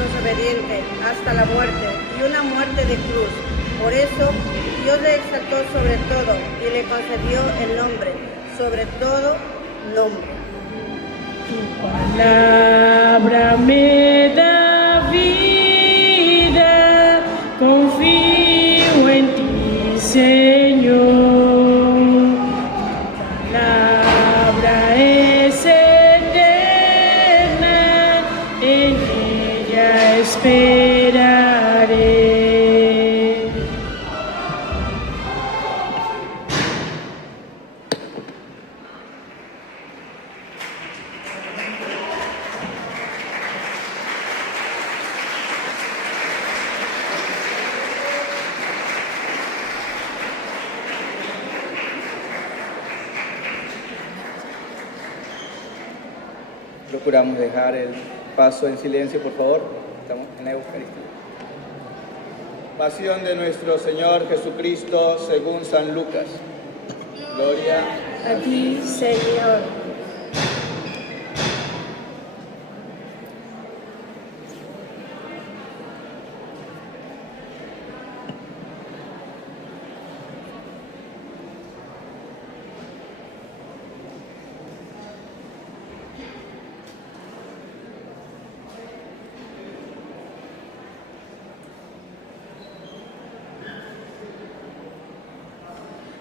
vosotros obediente hasta la muerte, y una muerte de cruz. Por eso Dios le exaltó sobre todo y le concedió el nombre, sobre todo nombre. Tu palabra me da vida, confío en ti, Señor. Tu palabra es eterna, en ella esperaré. Procuramos dejar el paso en silencio, por favor. Estamos en la Eucaristía. Pasión de nuestro Señor Jesucristo según San Lucas. Gloria A ti, Señor.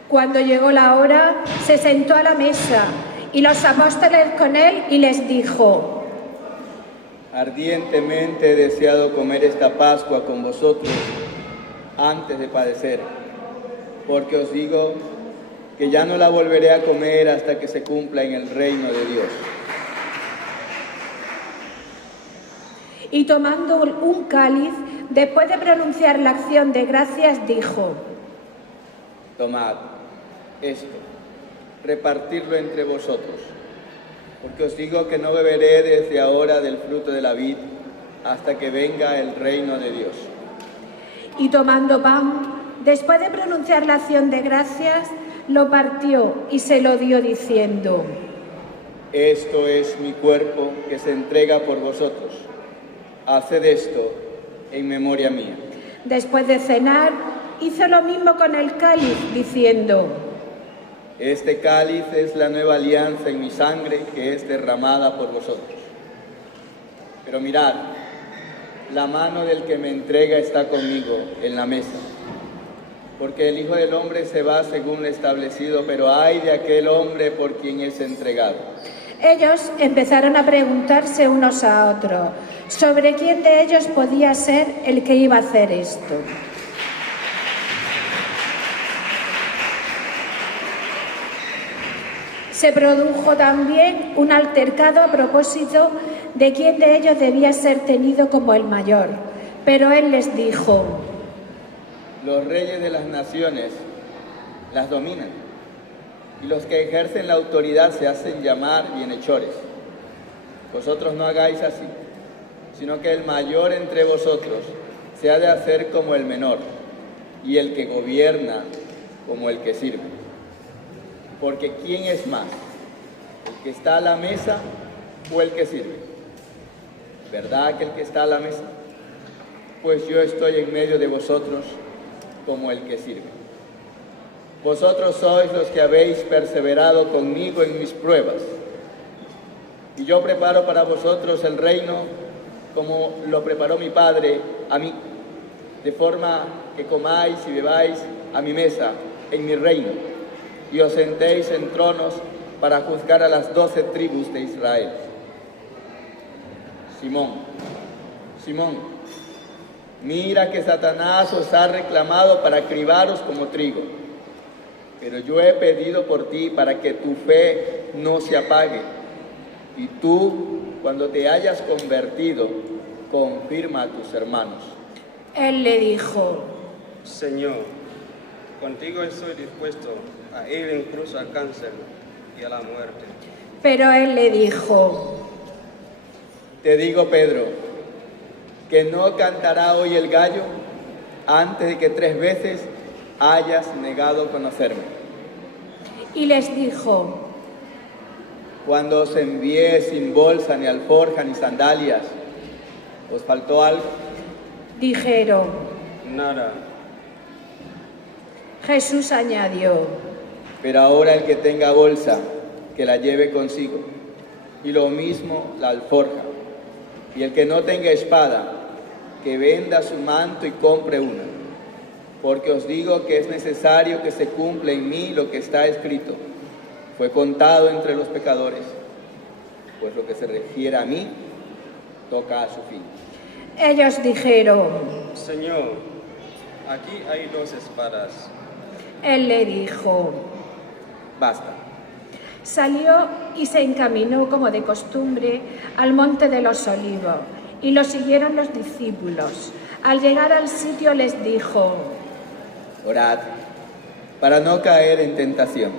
Cuando llegó la hora, se sentó a la mesa y los apóstoles con él y les dijo: ardientemente he deseado comer esta Pascua con vosotros antes de padecer, porque os digo que ya no la volveré a comer hasta que se cumpla en el reino de Dios. Y tomando un cáliz, después de pronunciar la acción de gracias, dijo: tomad esto, repartirlo entre vosotros, porque os digo que no beberé desde ahora del fruto de la vid hasta que venga el reino de Dios. Y tomando pan, después de pronunciar la acción de gracias, lo partió y se lo dio diciendo: esto es mi cuerpo que se entrega por vosotros. Haced esto en memoria mía. Después de cenar, hizo lo mismo con el cáliz, diciendo: este cáliz es la nueva alianza en mi sangre que es derramada por vosotros. Pero mirad, la mano del que me entrega está conmigo en la mesa. Porque el Hijo del Hombre se va según lo establecido, pero ay de aquel hombre por quien es entregado. Ellos empezaron a preguntarse unos a otros sobre quién de ellos podía ser el que iba a hacer esto. Se produjo también un altercado a propósito de quién de ellos debía ser tenido como el mayor. Pero él les dijo: los reyes de las naciones las dominan, y los que ejercen la autoridad se hacen llamar bienhechores. Vosotros no hagáis así, sino que el mayor entre vosotros se ha de hacer como el menor, y el que gobierna como el que sirve. Porque ¿quién es más? ¿El que está a la mesa o el que sirve? ¿Verdad que el que está a la mesa? Pues yo estoy en medio de vosotros como el que sirve. Vosotros sois los que habéis perseverado conmigo en mis pruebas. Y yo preparo para vosotros el reino como lo preparó mi Padre a mí, de forma que comáis y bebáis a mi mesa en mi reino, y os sentéis en tronos para juzgar a las 12 tribus de Israel. Simón, Simón, mira que Satanás os ha reclamado para cribaros como trigo, pero yo he pedido por ti para que tu fe no se apague, y tú, cuando te hayas convertido, confirma a tus hermanos. Él le dijo: Señor, contigo estoy dispuesto a ir incluso al cáncer y a la muerte. Pero él le dijo: te digo, Pedro, que no cantará hoy el gallo antes de que 3 veces hayas negado conocerme. Y les dijo: cuando os envié sin bolsa, ni alforja, ni sandalias, ¿Os faltó algo? Dijeron. Nada. Jesús añadió. Pero ahora el que tenga bolsa, que la lleve consigo, y lo mismo la alforja. Y el que no tenga espada, que venda su manto y compre una. Porque os digo que es necesario que se cumpla en mí lo que está escrito. Fue contado entre los pecadores, pues lo que se refiere a mí, toca a su fin. Ellos dijeron. Señor, aquí hay 2 espadas. Él le dijo. Basta. Salió y se encaminó como de costumbre al monte de los Olivos, y lo siguieron los discípulos. Al llegar al sitio les dijo. Orad, para no caer en tentación.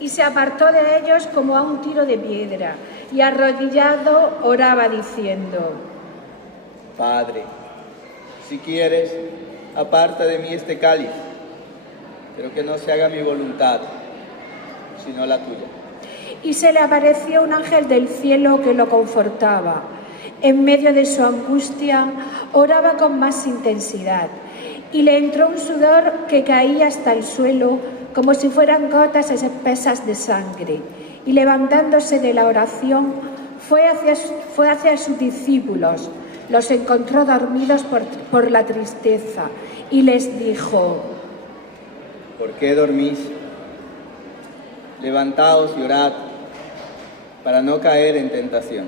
Y se apartó de ellos como a un tiro de piedra, y arrodillado oraba diciendo. Padre, si quieres, aparta de mí este cáliz, pero que no se haga mi voluntad, sino la tuya. Y se le apareció un ángel del cielo que lo confortaba. En medio de su angustia, oraba con más intensidad, y le entró un sudor que caía hasta el suelo, como si fueran gotas espesas de sangre. Y levantándose de la oración, fue hacia sus discípulos. Los encontró dormidos por la tristeza, y les dijo. ¿Por qué dormís? Levantaos y orad, para no caer en tentación.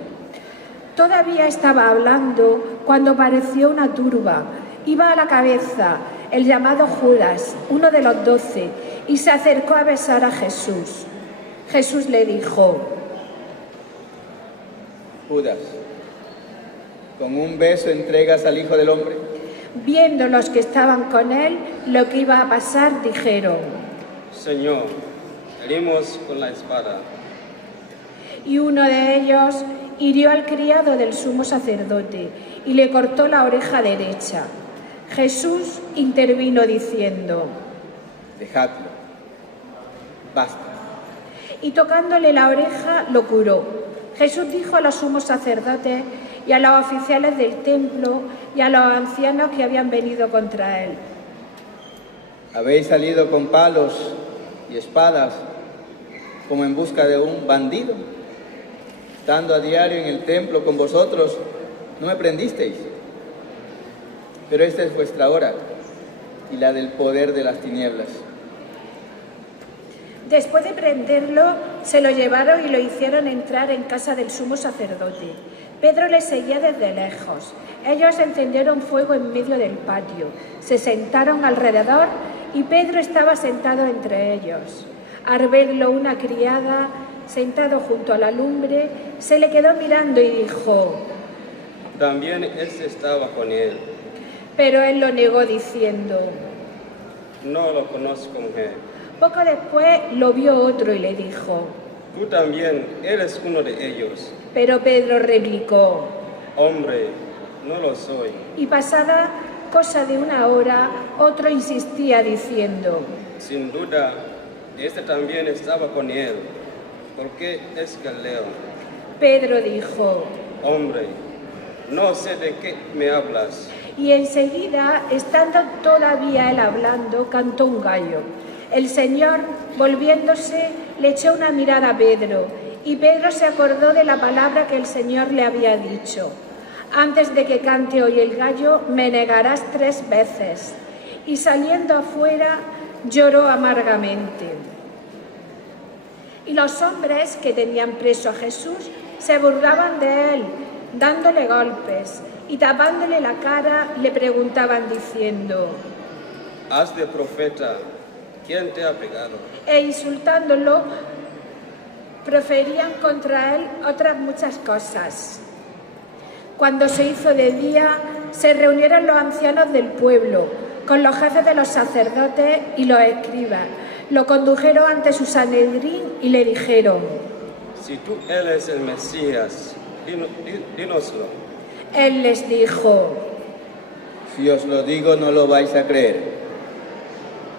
Todavía estaba hablando cuando apareció una turba. Iba a la cabeza el llamado Judas, uno de los 12, y se acercó a besar a Jesús. Jesús le dijo. Judas, ¿con un beso entregas al Hijo del Hombre? Viendo los que estaban con él lo que iba a pasar, dijeron. Señor, herimos con la espada. Y uno de ellos hirió al criado del sumo sacerdote y le cortó la oreja derecha. Jesús intervino diciendo. Dejadlo, basta. Y tocándole la oreja lo curó. Jesús dijo a los sumos sacerdotes y a los oficiales del templo y a los ancianos que habían venido contra él. ¿Habéis salido con palos y espadas como en busca de un bandido? Estando a diario en el templo con vosotros, no me prendisteis. Pero esta es vuestra hora y la del poder de las tinieblas. Después de prenderlo, se lo llevaron y lo hicieron entrar en casa del sumo sacerdote. Pedro le seguía desde lejos. Ellos encendieron fuego en medio del patio, se sentaron alrededor y Pedro estaba sentado entre ellos. Al verlo una criada, sentado junto a la lumbre, se le quedó mirando y dijo. También éste estaba con él. Pero él lo negó diciendo. No lo conozco, mujer. Poco después lo vio otro y le dijo. Tú también eres uno de ellos. Pero Pedro replicó. Hombre, no lo soy. Y pasada cosa de una hora, otro insistía diciendo. Sin duda, este también estaba con él, porque es Galileo. Pedro dijo. Hombre, no sé de qué me hablas. Y enseguida, estando todavía él hablando, cantó un gallo. El Señor, volviéndose, le echó una mirada a Pedro, y Pedro se acordó de la palabra que el Señor le había dicho. Antes de que cante hoy el gallo, me negarás 3 veces. Y saliendo afuera, lloró amargamente. Y los hombres que tenían preso a Jesús se burlaban de él, dándole golpes, y tapándole la cara, le preguntaban diciendo. Haz de profeta. ¿Quién te ha pegado? E insultándolo, proferían contra él otras muchas cosas. Cuando se hizo de día, se reunieron los ancianos del pueblo, con los jefes de los sacerdotes y los escribas. Lo condujeron ante su Sanedrín y le dijeron. Si tú eres el Mesías, dínoslo. Él les dijo. Si os lo digo, no lo vais a creer.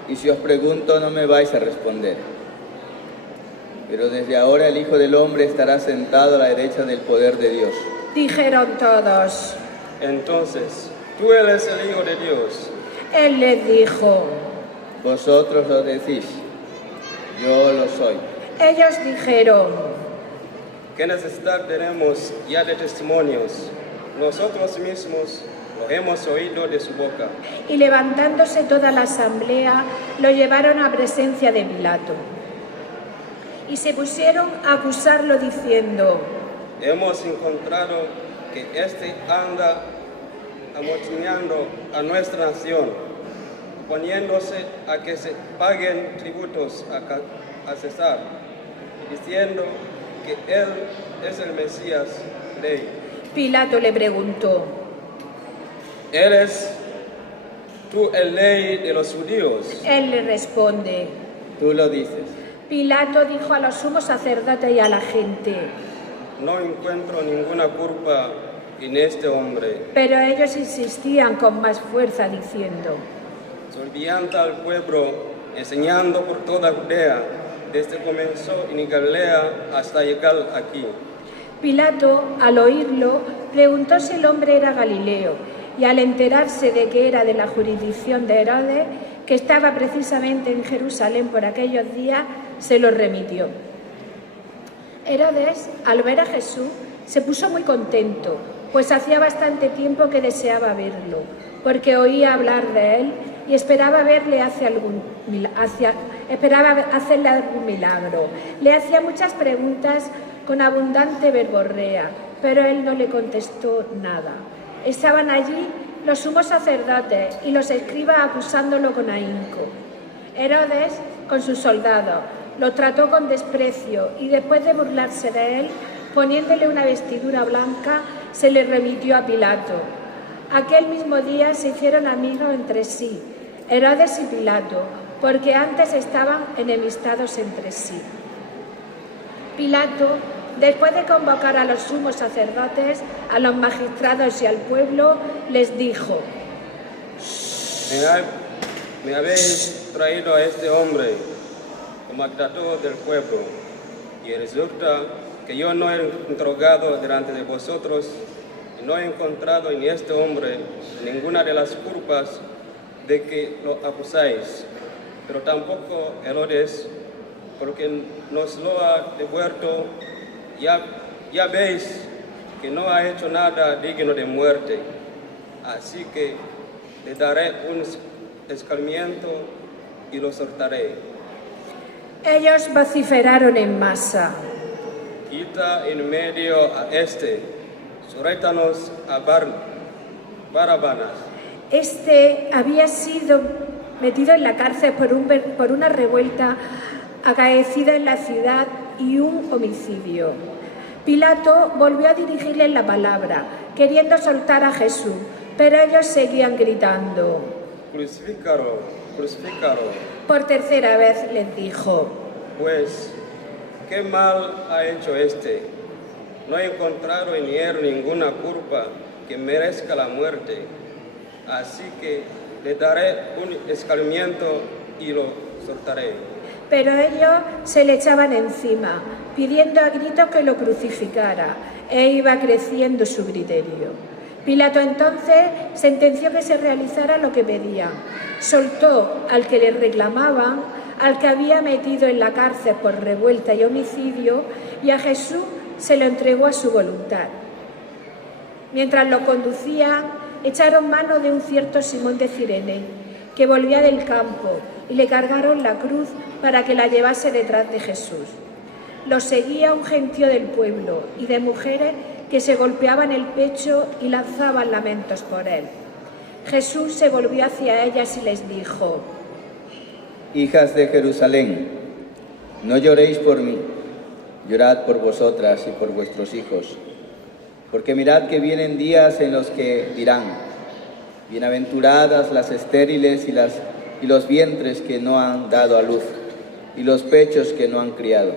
Y si os pregunto, no me vais a responder. Pero desde ahora el Hijo del Hombre estará sentado a la derecha del poder de Dios. Dijeron todos. Entonces, tú eres el Hijo de Dios. Él les dijo. Vosotros lo decís, yo lo soy. Ellos dijeron. ¿Qué necesidad tenemos ya de testimonios? Nosotros mismos lo hemos oído de su boca. Y levantándose toda la asamblea, lo llevaron a presencia de Pilato. Y se pusieron a acusarlo diciendo: Hemos encontrado que éste anda amotinando a nuestra nación, poniéndose a que se paguen tributos a César, diciendo que él es el Mesías, rey. Pilato le preguntó: ¿Eres tú el rey de los judíos? Él le responde. Tú lo dices. Pilato dijo a los sumos sacerdotes y a la gente: No encuentro ninguna culpa en este hombre. Pero ellos insistían con más fuerza diciendo: Solvianta al pueblo, enseñando por toda Judea, desde que comenzó en Galilea hasta llegar aquí. Pilato, al oírlo, preguntó si el hombre era galileo, y al enterarse de que era de la jurisdicción de Herodes, que estaba precisamente en Jerusalén por aquellos días, se lo remitió. Herodes, al ver a Jesús, se puso muy contento, pues hacía bastante tiempo que deseaba verlo, porque oía hablar de él y esperaba hacerle algún milagro. Le hacía muchas preguntas con abundante verborrea, pero él no le contestó nada. Estaban allí los sumos sacerdotes y los escribas acusándolo con ahínco. Herodes, con sus soldados, lo trató con desprecio y después de burlarse de él, poniéndole una vestidura blanca, se le remitió a Pilato. Aquel mismo día se hicieron amigos entre sí, Herodes y Pilato, porque antes estaban enemistados entre sí. Pilato, después de convocar a los sumos sacerdotes, a los magistrados y al pueblo, les dijo: Me habéis traído a este hombre como actor del pueblo, y resulta que yo no he interrogado delante de vosotros y no he encontrado en este hombre ninguna de las culpas de que lo acusáis, pero tampoco Herodes, porque nos lo ha devuelto. Ya veis que no ha hecho nada digno de muerte, así que le daré un escarmiento y lo soltaré. Ellos vociferaron en masa: Quita en medio a este, suéltanos a Barrabás. Este había sido metido en la cárcel por una revuelta acaecida en la ciudad y un homicidio. Pilato volvió a dirigirles la palabra, queriendo soltar a Jesús, pero ellos seguían gritando. Crucifícalo, crucifícalo. Por tercera vez les dijo: Pues, ¿qué mal ha hecho este? No he encontrado en él ninguna culpa que merezca la muerte, así que le daré un escarmiento y lo soltaré. Pero ellos se le echaban encima, pidiendo a gritos que lo crucificara, e iba creciendo su griterío. Pilato entonces sentenció que se realizara lo que pedían. Soltó al que le reclamaban, al que había metido en la cárcel por revuelta y homicidio, y a Jesús se lo entregó a su voluntad. Mientras lo conducían, echaron mano de un cierto Simón de Cirene, que volvía del campo, y le cargaron la cruz para que la llevase detrás de Jesús. Lo seguía un gentío del pueblo y de mujeres que se golpeaban el pecho y lanzaban lamentos por él. Jesús se volvió hacia ellas y les dijo: Hijas de Jerusalén, no lloréis por mí, llorad por vosotras y por vuestros hijos, porque mirad que vienen días en los que dirán: bienaventuradas las estériles y los vientres que no han dado a luz, y los pechos que no han criado.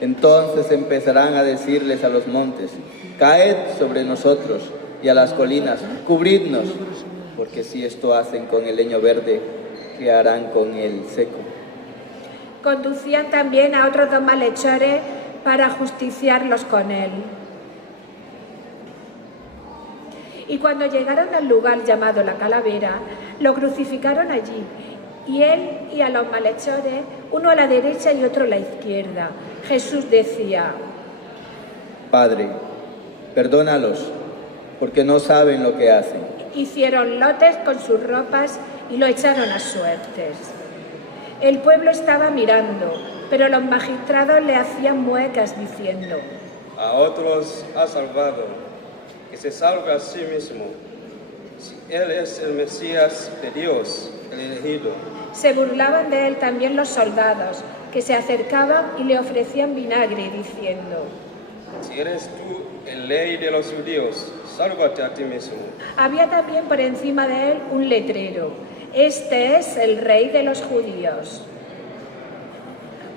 Entonces empezarán a decirles a los montes: caed sobre nosotros, y a las colinas: cubridnos, porque si esto hacen con el leño verde, ¿qué harán con el seco? Conducían también a otros 2 malhechores para justiciarlos con él. Y cuando llegaron al lugar llamado la Calavera, lo crucificaron allí, y él y a los malhechores, uno a la derecha y otro a la izquierda. Jesús decía: Padre, perdónalos, porque no saben lo que hacen. Hicieron lotes con sus ropas y lo echaron a suertes. El pueblo estaba mirando, pero los magistrados le hacían muecas diciendo: A otros ha salvado, que se salve a sí mismo. Si él es el Mesías de Dios, el elegido. Se burlaban de él también los soldados, que se acercaban y le ofrecían vinagre, diciendo: Si eres tú el rey de los judíos, sálvate a ti mismo. Había también por encima de él un letrero: Este es el rey de los judíos.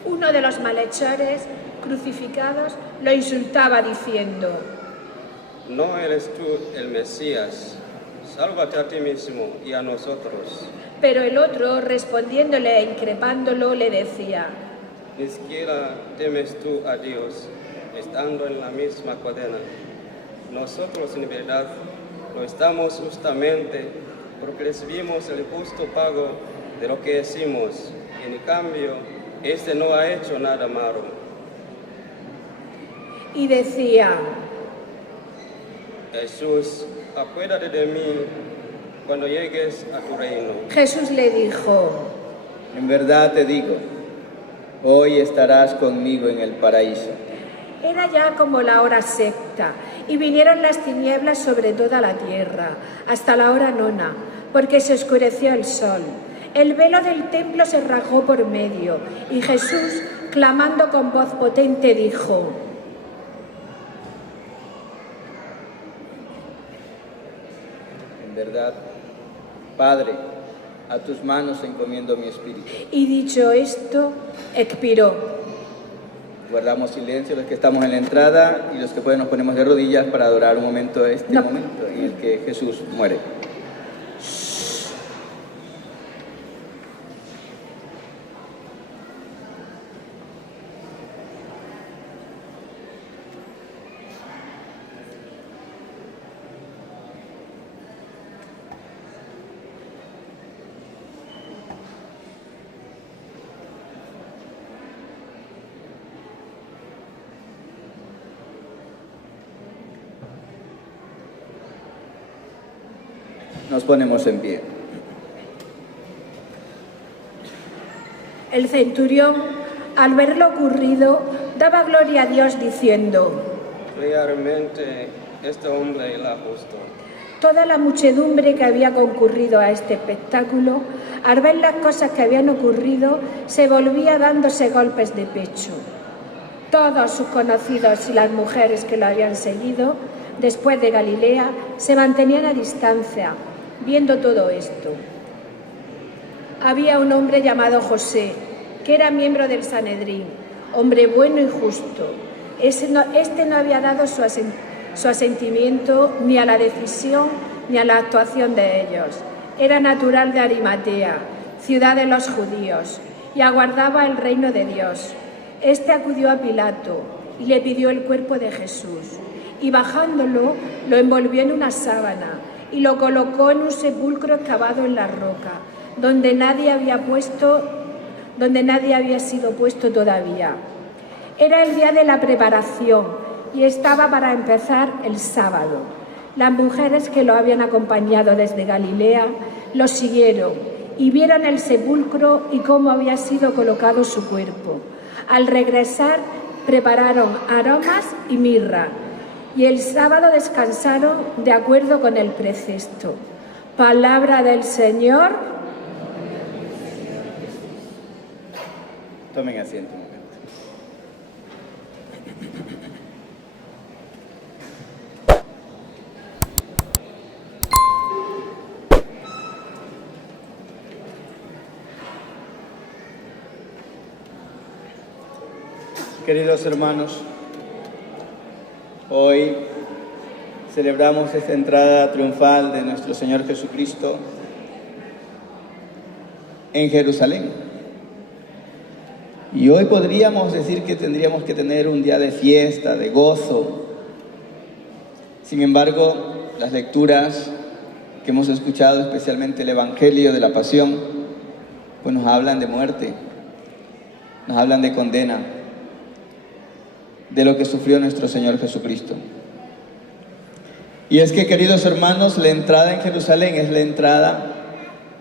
Uno de los malhechores crucificados lo insultaba diciendo: No eres tú el Mesías, sálvate a ti mismo y a nosotros. Pero el otro, respondiéndole e increpándolo, le decía: Ni siquiera temes tú a Dios, estando en la misma cadena. Nosotros en verdad lo estamos justamente porque recibimos el justo pago de lo que decimos, y en cambio este no ha hecho nada malo. Y decía: Jesús, acuérdate de mí cuando llegues a tu reino. Jesús le dijo: En verdad te digo, hoy estarás conmigo en el paraíso. Era ya como la hora sexta, y vinieron las tinieblas sobre toda la tierra, hasta la hora nona, porque se oscureció el sol. El velo del templo se rasgó por medio, y Jesús, clamando con voz potente, dijo: En verdad, Padre, a tus manos encomiendo mi espíritu. Y dicho esto, expiró. Guardamos silencio los que estamos en la entrada y los que pueden nos ponemos de rodillas para adorar un momento momento en el que Jesús muere. Nos ponemos en pie. El centurión, al ver lo ocurrido, daba gloria a Dios diciendo: Realmente este hombre era justo. Toda la muchedumbre que había concurrido a este espectáculo, al ver las cosas que habían ocurrido, se volvía dándose golpes de pecho. Todos sus conocidos y las mujeres que lo habían seguido después de Galilea se mantenían a distancia, viendo todo esto. Había un hombre llamado José, que era miembro del Sanedrín, hombre bueno y justo. Este no había dado su asentimiento ni a la decisión ni a la actuación de ellos. Era natural de Arimatea, ciudad de los judíos, y aguardaba el reino de Dios. Este acudió a Pilato y le pidió el cuerpo de Jesús, y bajándolo, lo envolvió en una sábana y lo colocó en un sepulcro excavado en la roca, donde nadie había sido puesto todavía. Era el día de la preparación y estaba para empezar el sábado. Las mujeres que lo habían acompañado desde Galilea lo siguieron y vieron el sepulcro y cómo había sido colocado su cuerpo. Al regresar, prepararon aromas y mirra, y el sábado descansaron de acuerdo con el precepto. Palabra del Señor. Tomen asiento un momento. Queridos hermanos, hoy celebramos esta entrada triunfal de nuestro Señor Jesucristo en Jerusalén. Y hoy podríamos decir que tendríamos que tener un día de fiesta, de gozo. Sin embargo, las lecturas que hemos escuchado, especialmente el Evangelio de la Pasión, pues nos hablan de muerte, nos hablan de condena, de lo que sufrió nuestro Señor Jesucristo. Y es que, queridos hermanos, la entrada en Jerusalén es la entrada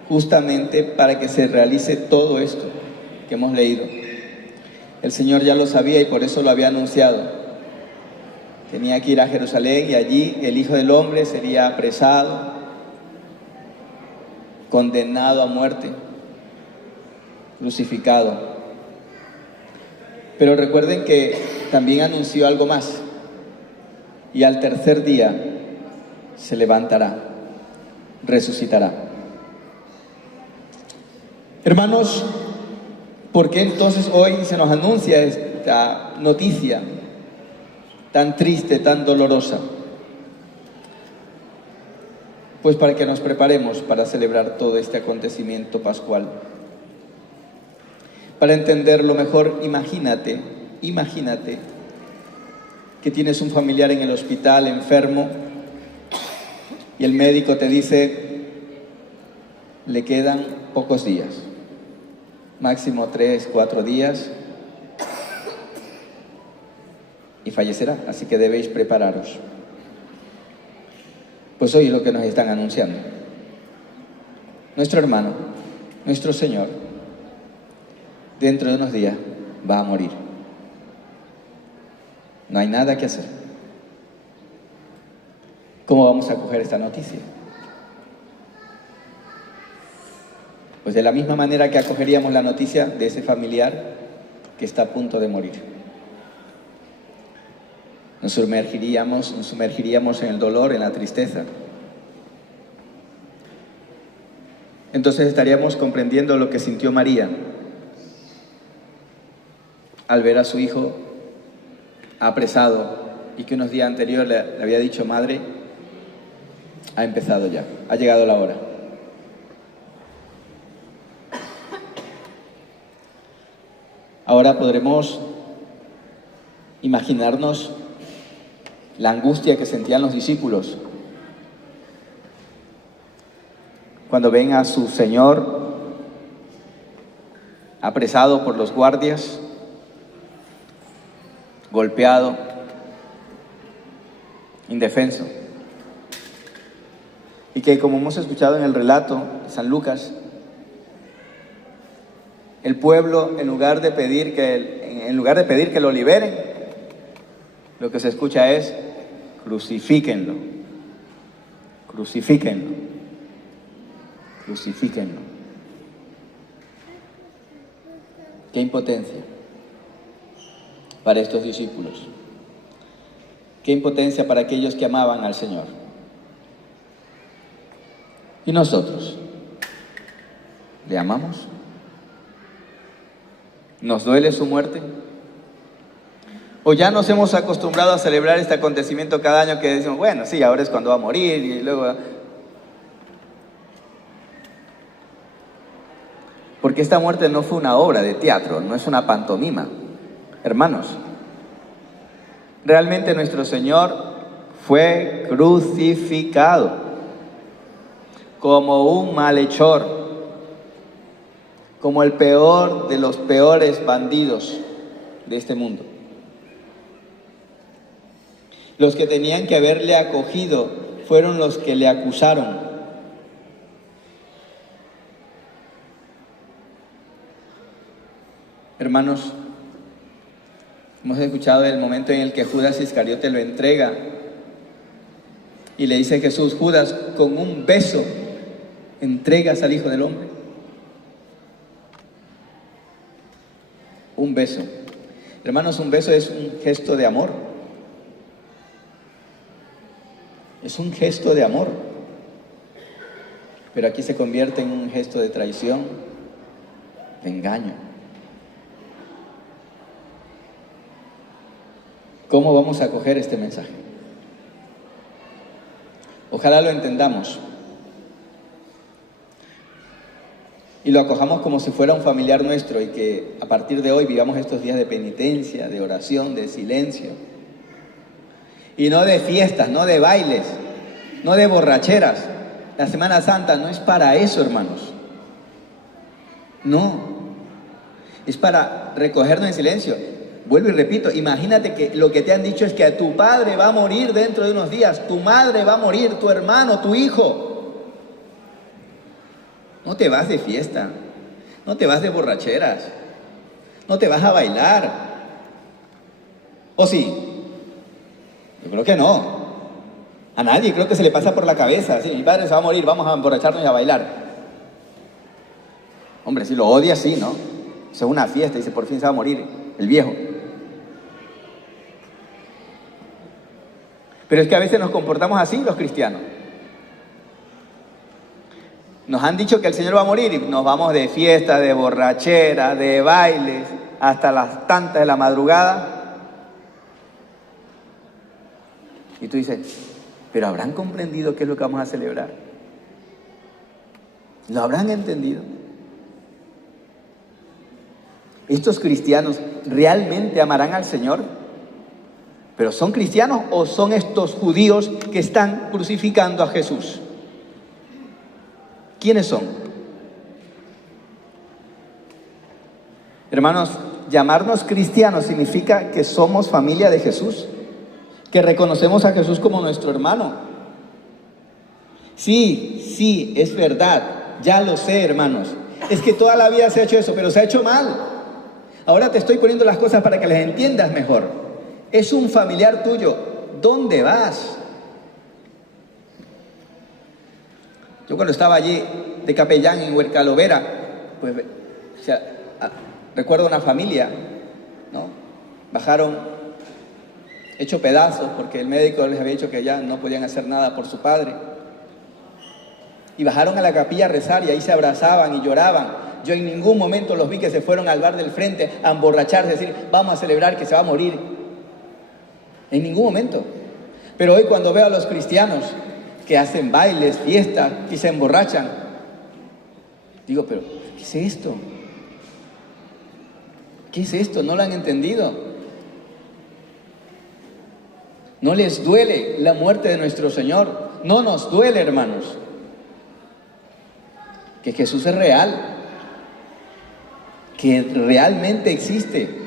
justamente para que se realice todo esto que hemos leído. El Señor ya lo sabía y por eso lo había anunciado. Tenía que ir a Jerusalén y allí el Hijo del Hombre sería apresado, condenado a muerte, crucificado. Pero recuerden que también anunció algo más. Y al tercer día se levantará, resucitará. Hermanos, ¿por qué entonces hoy se nos anuncia esta noticia tan triste, tan dolorosa? Pues para que nos preparemos para celebrar todo este acontecimiento pascual. Para entenderlo mejor, imagínate que tienes un familiar en el hospital enfermo y el médico te dice, le quedan pocos días, máximo 3, 4 días y fallecerá, así que debéis prepararos. Pues hoy es lo que nos están anunciando. Nuestro hermano, nuestro Señor, dentro de unos días va a morir. No hay nada que hacer. ¿Cómo vamos a acoger esta noticia? Pues de la misma manera que acogeríamos la noticia de ese familiar que está a punto de morir. Nos sumergiríamos en el dolor, en la tristeza. Entonces estaríamos comprendiendo lo que sintió María al ver a su hijo apresado y que unos días anteriores le había dicho, madre, ha empezado ya, ha llegado la hora. Ahora podremos imaginarnos la angustia que sentían los discípulos cuando ven a su Señor apresado por los guardias, golpeado, indefenso. Y que, como hemos escuchado en el relato de San Lucas, el pueblo, en lugar de pedir que lo liberen, lo que se escucha es, crucifíquenlo, crucifíquenlo, crucifíquenlo. Qué impotencia para estos discípulos. Qué impotencia para aquellos que amaban al Señor. ¿Y nosotros? ¿Le amamos? ¿Nos duele su muerte? ¿O ya nos hemos acostumbrado a celebrar este acontecimiento cada año que decimos, bueno, sí, ahora es cuando va a morir y luego... Porque esta muerte no fue una obra de teatro, no es una pantomima. Hermanos, realmente nuestro Señor fue crucificado como un malhechor, como el peor de los peores bandidos de este mundo. Los que tenían que haberle acogido fueron los que le acusaron. Hermanos, hemos escuchado el momento en el que Judas Iscariote lo entrega y le dice a Jesús, Judas, con un beso entregas al Hijo del Hombre. Un beso. Hermanos, un beso es un gesto de amor. Es un gesto de amor. Pero aquí se convierte en un gesto de traición, de engaño. ¿Cómo vamos a acoger este mensaje? Ojalá lo entendamos y lo acojamos como si fuera un familiar nuestro y que a partir de hoy vivamos estos días de penitencia, de oración, de silencio y no de fiestas, no de bailes, no de borracheras. La Semana Santa no es para eso, hermanos. No, es para recogernos en silencio. Vuelvo y repito, imagínate que lo que te han dicho es que a tu padre va a morir dentro de unos días, tu madre va a morir, tu hermano, tu hijo. No te vas de fiesta, no te vas de borracheras, no te vas a bailar. ¿O sí? Yo creo que no. A nadie creo que se le pasa por la cabeza. Si mi padre se va a morir, vamos a emborracharnos y a bailar. Hombre, si lo odia, sí, ¿no? Es una fiesta, dice, por fin se va a morir el viejo. Pero es que a veces nos comportamos así los cristianos. Nos han dicho que el Señor va a morir y nos vamos de fiesta, de borrachera, de bailes, hasta las tantas de la madrugada. Y tú dices, ¿pero habrán comprendido qué es lo que vamos a celebrar? ¿Lo habrán entendido? ¿Estos cristianos realmente amarán al Señor? ¿Pero son cristianos o son estos judíos que están crucificando a Jesús? ¿Quiénes son? Hermanos, llamarnos cristianos significa que somos familia de Jesús, que reconocemos a Jesús como nuestro hermano. Sí, es verdad, ya lo sé, hermanos. Es que toda la vida se ha hecho eso, pero se ha hecho mal. Ahora te estoy poniendo las cosas para que las entiendas mejor. Es un familiar tuyo. ¿Dónde vas? Yo cuando estaba allí de capellán en Huercalovera, pues recuerdo una familia, ¿no? Bajaron hecho pedazos porque el médico les había dicho que ya no podían hacer nada por su padre. Y bajaron a la capilla a rezar y ahí se abrazaban y lloraban. Yo en ningún momento los vi que se fueron al bar del frente a emborracharse, a decir, vamos a celebrar que se va a morir. En ningún momento. Pero hoy cuando veo a los cristianos que hacen bailes, fiestas y se emborrachan, digo, pero ¿qué es esto? ¿Qué es esto? ¿No lo han entendido? ¿No les duele la muerte de nuestro Señor? No nos duele, hermanos. Que Jesús es real, que realmente existe.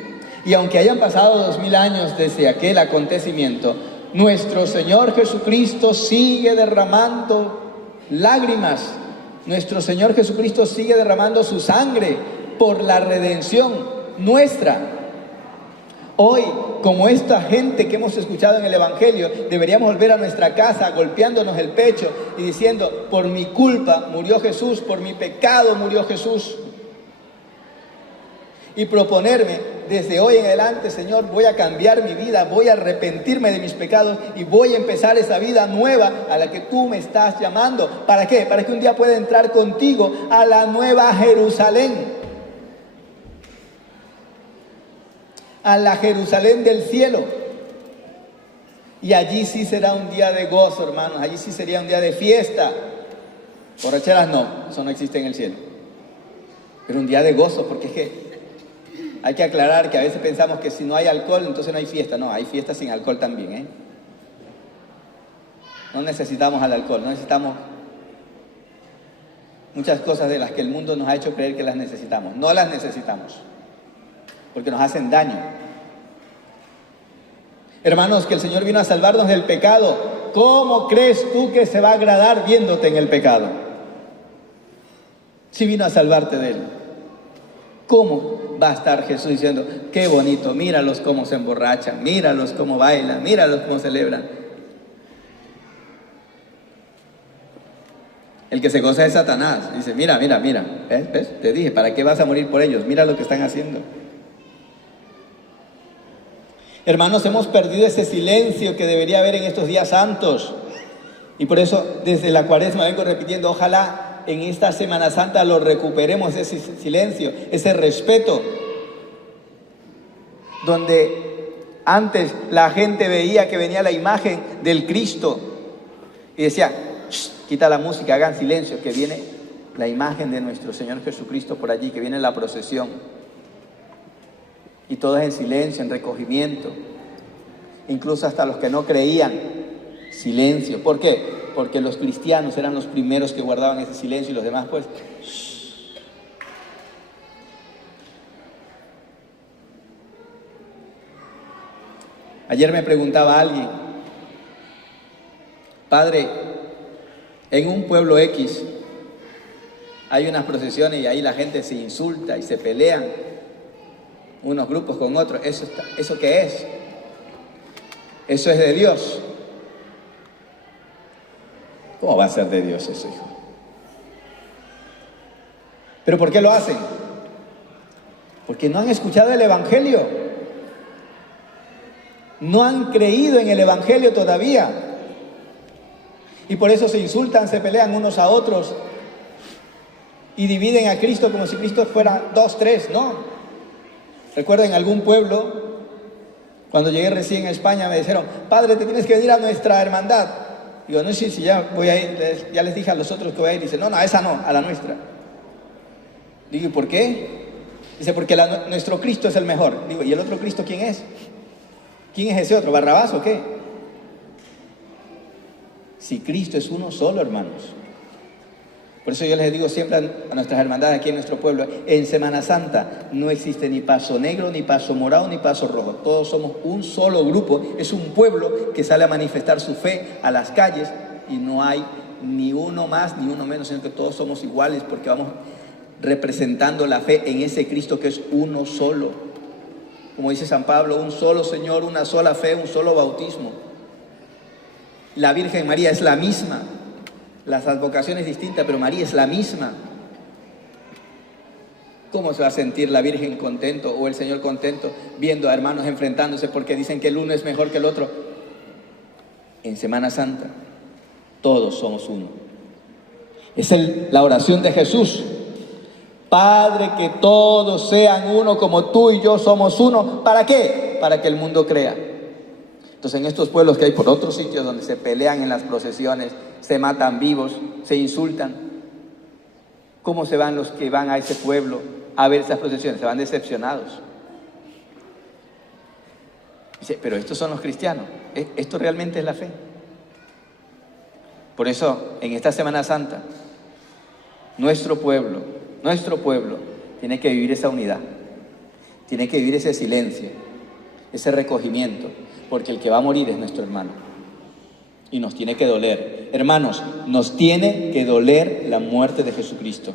Y aunque hayan pasado 2000 años desde aquel acontecimiento, nuestro Señor Jesucristo sigue derramando lágrimas. Nuestro Señor Jesucristo sigue derramando su sangre por la redención nuestra. Hoy, como esta gente que hemos escuchado en el Evangelio, deberíamos volver a nuestra casa golpeándonos el pecho y diciendo, por mi culpa murió Jesús, por mi pecado murió Jesús. Y proponerme, desde hoy en adelante, Señor, voy a cambiar mi vida, voy a arrepentirme de mis pecados y voy a empezar esa vida nueva a la que tú me estás llamando. ¿Para qué? Para que un día pueda entrar contigo a la nueva Jerusalén. A la Jerusalén del cielo. Y allí sí será un día de gozo, hermanos. Allí sí sería un día de fiesta. Borracheras no, eso no existe en el cielo. Pero un día de gozo, porque es que hay que aclarar que a veces pensamos que si no hay alcohol, entonces no hay fiesta. No, hay fiesta sin alcohol también, ¿eh? No necesitamos al alcohol, no necesitamos muchas cosas de las que el mundo nos ha hecho creer que las necesitamos. No las necesitamos, porque nos hacen daño. Hermanos, que el Señor vino a salvarnos del pecado. ¿Cómo crees tú que se va a agradar viéndote en el pecado? Si vino a salvarte de él. ¿Cómo va a estar Jesús diciendo, qué bonito, míralos cómo se emborrachan, míralos cómo bailan, míralos cómo celebran? El que se goza es Satanás. Dice, mira, ¿ves? Te dije, ¿para qué vas a morir por ellos? Mira lo que están haciendo. Hermanos, hemos perdido ese silencio que debería haber en estos días santos. Y por eso, desde la Cuaresma vengo repitiendo, ojalá en esta Semana Santa lo recuperemos, ese silencio, ese respeto. Donde antes la gente veía que venía la imagen del Cristo y decía, quita la música, hagan silencio, que viene la imagen de nuestro Señor Jesucristo por allí, que viene la procesión. Y todos en silencio, en recogimiento. Incluso hasta los que no creían, silencio. ¿Por qué? porque los cristianos eran los primeros que guardaban ese silencio y los demás pues... Ayer me preguntaba alguien, padre, en un pueblo X hay unas procesiones y ahí la gente se insulta y se pelean unos grupos con otros. ¿Eso qué es? Eso es de Dios. ¿Cómo va a ser de Dios eso, hijo? ¿Pero por qué lo hacen? Porque no han escuchado el Evangelio. No han creído en el Evangelio todavía. Y por eso se insultan, se pelean unos a otros y dividen a Cristo como si Cristo fuera 2, 3, ¿no? Recuerdo en algún pueblo, cuando llegué recién a España, me dijeron, padre, te tienes que venir a nuestra hermandad. Digo, no sé si ya voy a ir, ya les dije a los otros que voy a ir. Dice, no, a esa no, a la nuestra. Digo, ¿y por qué? Dice, porque nuestro Cristo es el mejor. Digo, ¿y el otro Cristo quién es? ¿Quién es ese otro? ¿Barrabás o qué? Si Cristo es uno solo, hermanos. Por eso yo les digo siempre a nuestras hermandades aquí en nuestro pueblo, en Semana Santa no existe ni paso negro, ni paso morado, ni paso rojo. Todos somos un solo grupo. Es un pueblo que sale a manifestar su fe a las calles y no hay ni uno más ni uno menos, sino que todos somos iguales porque vamos representando la fe en ese Cristo que es uno solo. Como dice San Pablo, un solo Señor, una sola fe, un solo bautismo. La Virgen María es la misma. Las advocaciones distintas, pero María es la misma. ¿Cómo se va a sentir la Virgen contento o el Señor contento viendo a hermanos enfrentándose porque dicen que el uno es mejor que el otro? En Semana Santa, todos somos uno. Es la oración de Jesús. Padre, que todos sean uno como tú y yo somos uno. ¿Para qué? Para que el mundo crea. Entonces, en estos pueblos que hay por otros sitios donde se pelean en las procesiones, se matan vivos, se insultan, ¿cómo se van los que van a ese pueblo a ver esas procesiones? Se van decepcionados. Dice, pero estos son los cristianos. Esto realmente es la fe. Por eso, en esta Semana Santa, nuestro pueblo tiene que vivir esa unidad, tiene que vivir ese silencio, ese recogimiento, porque el que va a morir es nuestro hermano y nos tiene que doler. Hermanos, nos tiene que doler la muerte de Jesucristo.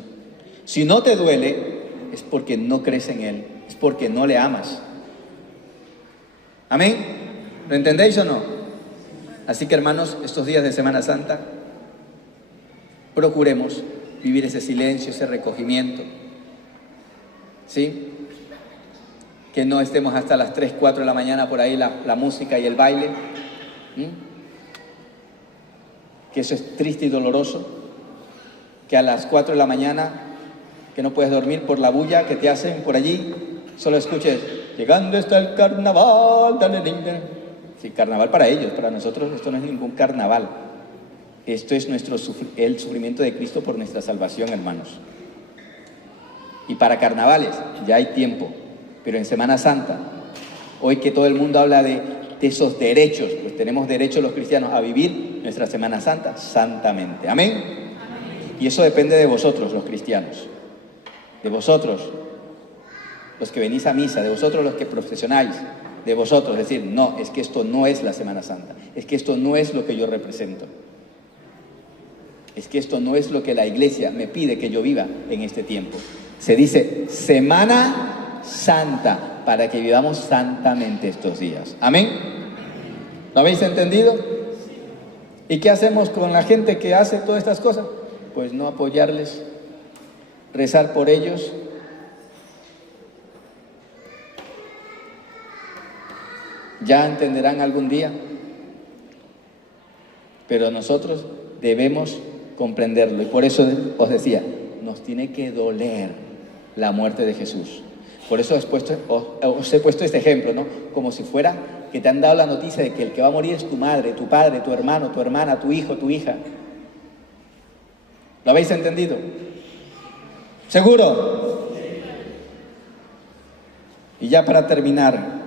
Si no te duele, es porque no crees en Él, es porque no le amas. ¿Amén? ¿Lo entendéis o no? Así que, hermanos, estos días de Semana Santa, procuremos vivir ese silencio, ese recogimiento, ¿sí? Que no estemos hasta las 3, 4 de la mañana por ahí la música y el baile, que eso es triste y doloroso, que a las 4 de la mañana, que no puedes dormir por la bulla que te hacen por allí, solo escuches, llegando está el carnaval, sí, carnaval para ellos, para nosotros esto no es ningún carnaval. Esto es el sufrimiento de Cristo por nuestra salvación, hermanos. Y para carnavales ya hay tiempo, pero en Semana Santa, hoy que todo el mundo habla de esos derechos, pues tenemos derecho los cristianos a vivir nuestra Semana Santa santamente. ¿Amén? Amén. Y eso depende de vosotros, los cristianos, de vosotros, los que venís a misa, de vosotros los que procesionáis, de vosotros decir, no, es que esto no es la Semana Santa, es que esto no es lo que yo represento. Es que esto no es lo que la Iglesia me pide que yo viva en este tiempo. Se dice Semana Santa, para que vivamos santamente estos días. ¿Amén? ¿Lo habéis entendido? ¿Y qué hacemos con la gente que hace todas estas cosas? Pues no apoyarles, rezar por ellos. Ya entenderán algún día. Pero nosotros debemos comprenderlo, y por eso os decía, nos tiene que doler la muerte de Jesús. Por eso os he puesto este ejemplo, ¿no? Como si fuera que te han dado la noticia de que el que va a morir es tu madre, tu padre, tu hermano, tu hermana, tu hijo, tu hija. ¿Lo habéis entendido? ¿Seguro? Y ya para terminar,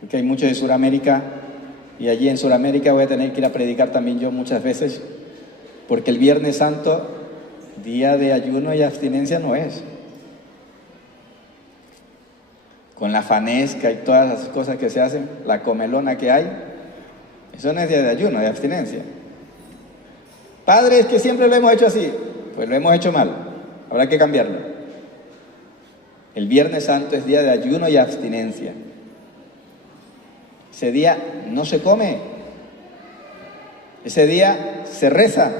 porque hay muchos de Sudamérica Y allí en Sudamérica voy a tener que ir a predicar también yo muchas veces, porque el Viernes Santo, día de ayuno y abstinencia no es. Con la fanesca y todas las cosas que se hacen, la comelona que hay, eso no es día de ayuno, de abstinencia. Padre, es que siempre lo hemos hecho así. Pues lo hemos hecho mal, habrá que cambiarlo. El Viernes Santo es día de ayuno y abstinencia. Ese día no se come, ese día se reza,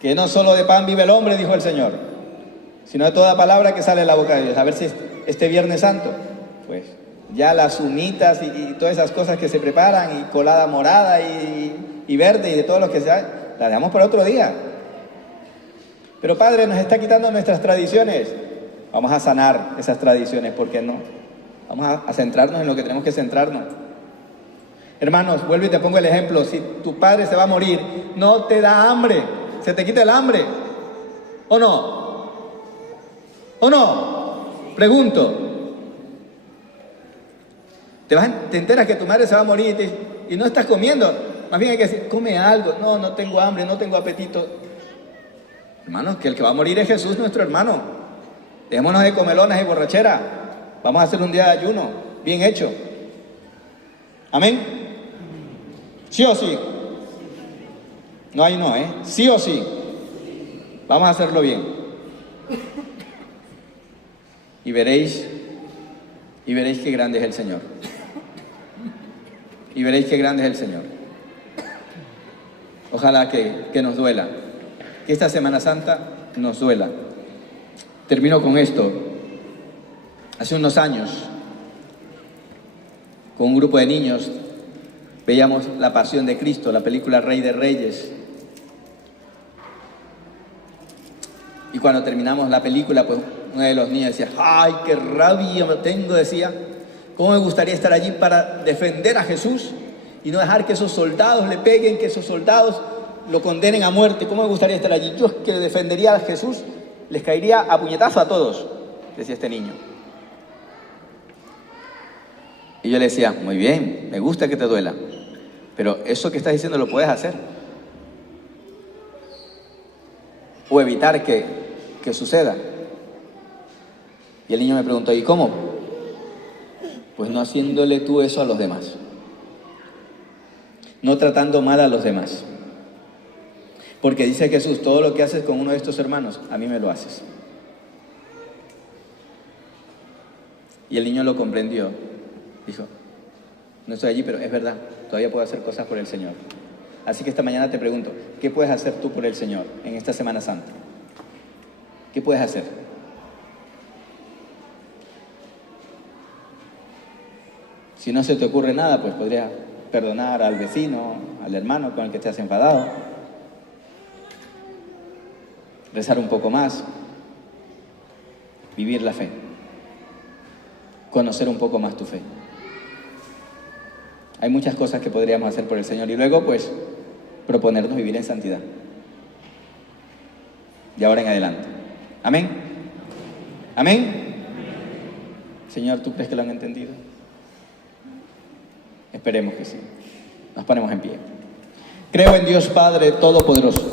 que no solo de pan vive el hombre, dijo el Señor, sino de toda palabra que sale de la boca de Dios. A ver si este Viernes Santo, pues ya las humitas y todas esas cosas que se preparan, y colada morada y verde y de todo lo que sea, las dejamos para otro día. Pero Padre, nos está quitando nuestras tradiciones. Vamos a sanar esas tradiciones, ¿por qué no? Vamos a centrarnos en lo que tenemos que centrarnos. Hermanos, vuelvo y te pongo el ejemplo. Si tu padre se va a morir, no te da hambre, se te quita el hambre. ¿O no? ¿O no? Pregunto. Te enteras que tu madre se va a morir y no estás comiendo. Más bien hay que decir, come algo. No, no tengo hambre, no tengo apetito. Hermanos, que el que va a morir es Jesús, nuestro hermano. Dejémonos de comelonas y borrachera. Vamos a hacer un día de ayuno, bien hecho. ¿Amén? ¿Sí o sí? No hay no, ¿eh? ¿Sí o sí? Vamos a hacerlo bien. Y veréis qué grande es el Señor. Y veréis qué grande es el Señor. Ojalá que nos duela. Que esta Semana Santa nos duela. Termino con esto. Hace unos años, con un grupo de niños, veíamos La Pasión de Cristo, la película Rey de Reyes. Y cuando terminamos la película, pues uno de los niños decía, ¡ay, qué rabia me tengo! Decía, ¿cómo me gustaría estar allí para defender a Jesús y no dejar que esos soldados le peguen, que esos soldados lo condenen a muerte? ¿Cómo me gustaría estar allí? Yo que defendería a Jesús, les caería a puñetazo a todos, decía este niño. Y yo le decía, muy bien, me gusta que te duela, pero eso que estás diciendo lo puedes hacer. O evitar que suceda. Y el niño me preguntó, ¿y cómo? Pues no haciéndole tú eso a los demás. No tratando mal a los demás. Porque dice Jesús, todo lo que haces con uno de estos hermanos, a mí me lo haces. Y el niño lo comprendió. Dijo, no estoy allí, pero es verdad, todavía puedo hacer cosas por el Señor. Así que esta mañana te pregunto, ¿qué puedes hacer tú por el Señor en esta Semana Santa? ¿Qué puedes hacer? Si no se te ocurre nada, pues podrías perdonar al vecino, al hermano con el que te has enfadado, rezar un poco más, vivir la fe, conocer un poco más tu fe. Hay muchas cosas que podríamos hacer por el Señor y luego, pues, proponernos vivir en santidad. De ahora en adelante. ¿Amén? ¿Amén? Señor, ¿tú crees que lo han entendido? Esperemos que sí. Nos ponemos en pie. Creo en Dios Padre Todopoderoso,